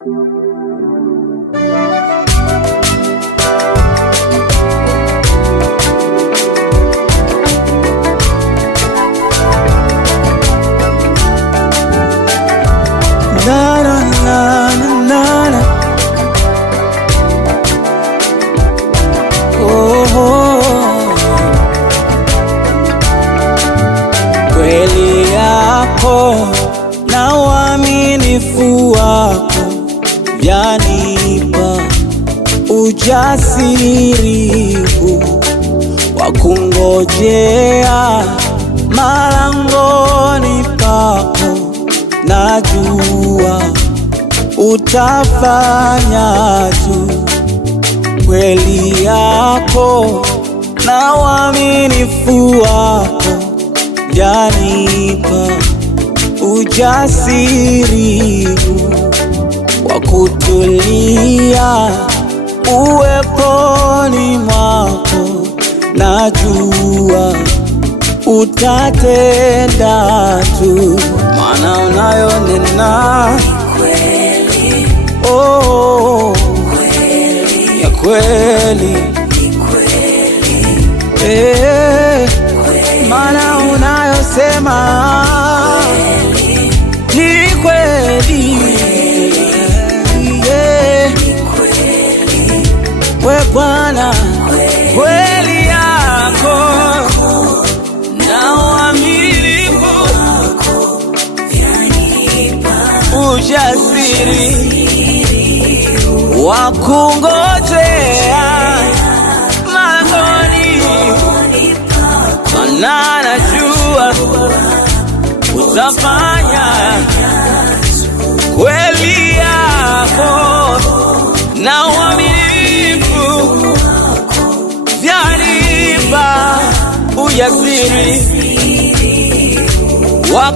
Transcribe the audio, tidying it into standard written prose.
Na na na na na. Kweli yako na uaminifu wako vyanipa ujasiri wa kungojea malangoni pako. Najua utafanya tu. Kweli yako na uaminifu wako vyanipa ujasiri wa kutulia uweponi mwako. Najua utatenda tu, maana unayonena kweli, oh, kweli, ya kweli, kweli, maana unayosema ni kweli, we Bwana, kweli yako na uaminifu ujasiri wa kungojea malangoni, maana najua utafanya. Kweli yako na uaminifu vyanipa ujasiri wa